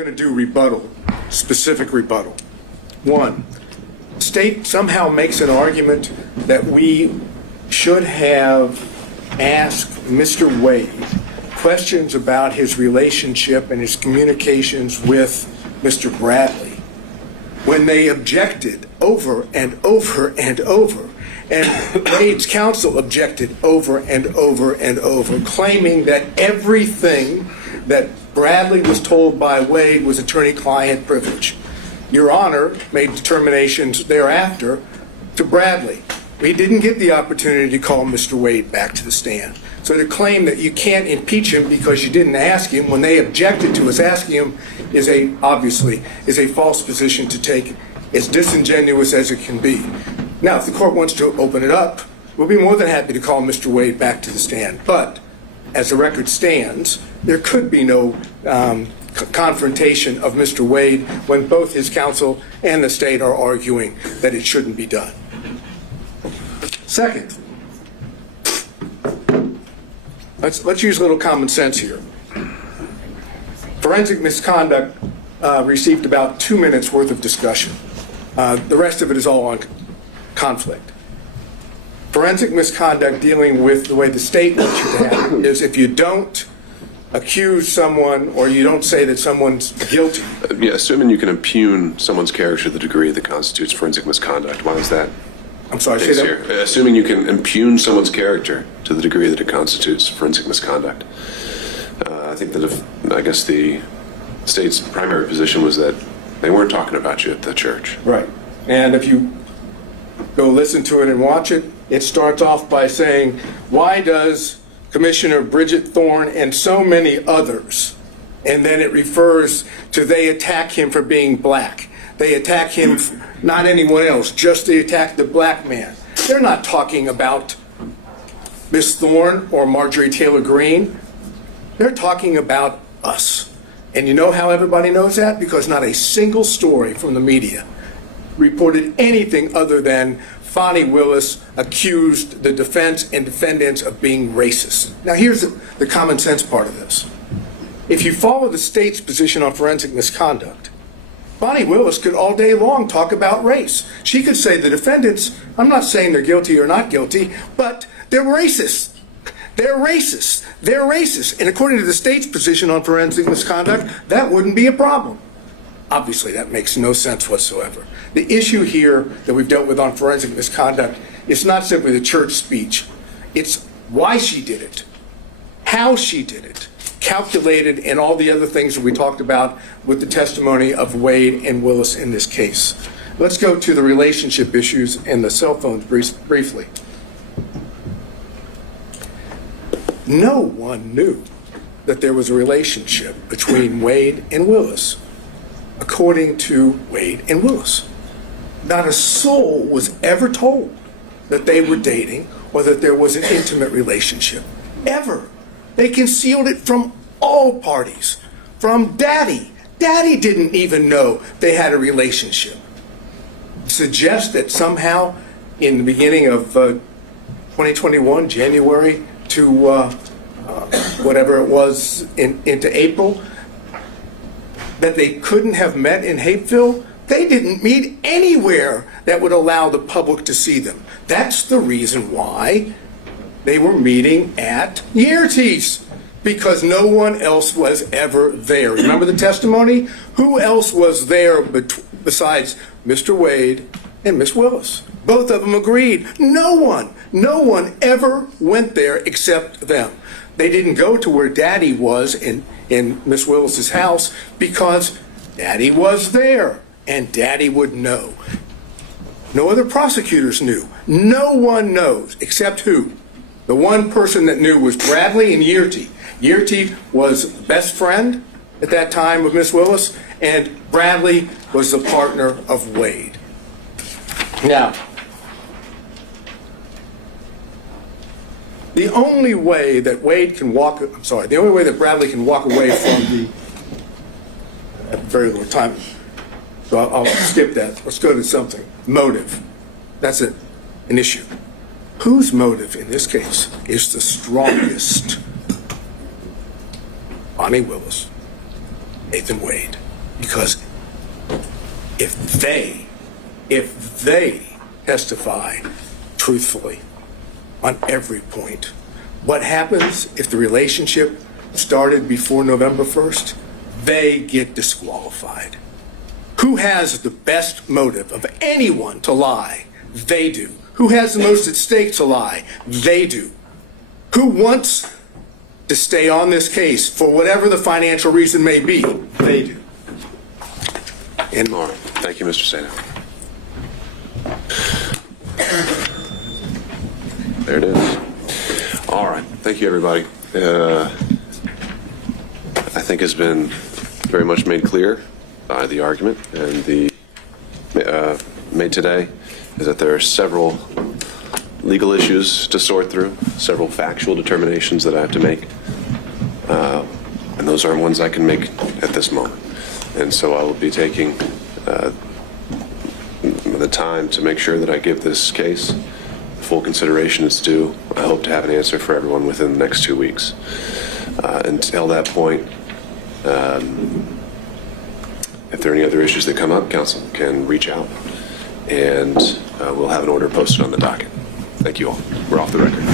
going to do rebuttal, specific rebuttal. One, the state somehow makes an argument that we should have asked Mr. Wade questions about his relationship and his communications with Mr. Bradley when they objected over and over and over. And Wade's counsel objected over and over and over, claiming that everything that Bradley was told by Wade was attorney-client privilege. Your Honor made determinations thereafter to Bradley. We didn't get the opportunity to call Mr. Wade back to the stand. So to claim that you can't impeach him because you didn't ask him when they objected to us asking him is obviously a false position to take, as disingenuous as it can be. Now, if the court wants to open it up, we'll be more than happy to call Mr. Wade back to the stand. But as the record stands, there could be no confrontation of Mr. Wade when both his counsel and the state are arguing that it shouldn't be done. Second, let's use a little common sense here. Forensic misconduct received about 2 minutes worth of discussion. The rest of it is all on conflict. Forensic misconduct, dealing with the way the state wants you to have it, is if you don't accuse someone or you don't say that someone's guilty. Yeah, assuming you can impugn someone's character to the degree that constitutes forensic misconduct, why is that? I'm sorry, say that? Assuming you can impugn someone's character to the degree that it constitutes forensic misconduct. I think that I guess the state's primary position was that they weren't talking about you at the church. Right. And if you go listen to it and watch it, it starts off by saying, why does Commissioner Bridget Thorne and so many others, and then it refers to they attack him for being black. They attack him, not anyone else, just they attack the black man. They're not talking about Miss Thorne or Marjorie Taylor Greene. They're talking about us. And you know how everybody knows that? Because not a single story from the media reported anything other than Fani Willis accused the defense and defendants of being racist. Now here's the common sense part of this. If you follow the state's position on forensic misconduct, Fani Willis could all day long talk about race. She could say the defendants, I'm not saying they're guilty or not guilty, but they're racist. They're racist. They're racist. And according to the state's position on forensic misconduct, that wouldn't be a problem. Obviously, that makes no sense whatsoever. The issue here that we've dealt with on forensic misconduct is not simply the church speech. It's why she did it, how she did it, calculated, and all the other things that we talked about with the testimony of Wade and Willis in this case. Let's go to the relationship issues and the cell phones briefly. No one knew that there was a relationship between Wade and Willis, according to Wade and Willis. Not a soul was ever told that they were dating or that there was an intimate relationship, ever. They concealed it from all parties, from Daddy. Daddy didn't even know they had a relationship. Suggest that somehow in the beginning of 2021, January to whatever it was into April, that they couldn't have met in Hapeville. They didn't meet anywhere that would allow the public to see them. That's the reason why they were meeting at Yearties, because no one else was ever there. Remember the testimony? Who else was there besides Mr. Wade and Miss Willis? Both of them agreed. No one ever went there except them. They didn't go to where Daddy was in Miss Willis's house because Daddy was there and Daddy would know. No other prosecutors knew. No one knows except who? The one person that knew was Bradley and Yearty. Yearty was best friend at that time of Miss Willis, and Bradley was the partner of Wade. Now, the only way that the only way that Bradley can walk away from the, I have very little time, so I'll skip that. Let's go to something. Motive. That's an issue. Whose motive in this case is the strongest? Fani Willis, Nathan Wade. Because if they testify truthfully on every point, what happens if the relationship started before November 1st? They get disqualified. Who has the best motive of anyone to lie? They do. Who has the most at stake to lie? They do. Who wants to stay on this case for whatever the financial reason may be? They do. And All right. Thank you, Mr. Sato. There it is. All right. Thank you, everybody. I think has been very much made clear by the argument and the made today is that there are several legal issues to sort through, several factual determinations that I have to make, and those aren't ones I can make at this moment. And so I will be taking the time to make sure that I give this case full consideration it's due. I hope to have an answer for everyone within the next 2 weeks. Until that point, if there are any other issues that come up, council can reach out, and we'll have an order posted on the docket. Thank you all. We're off the record.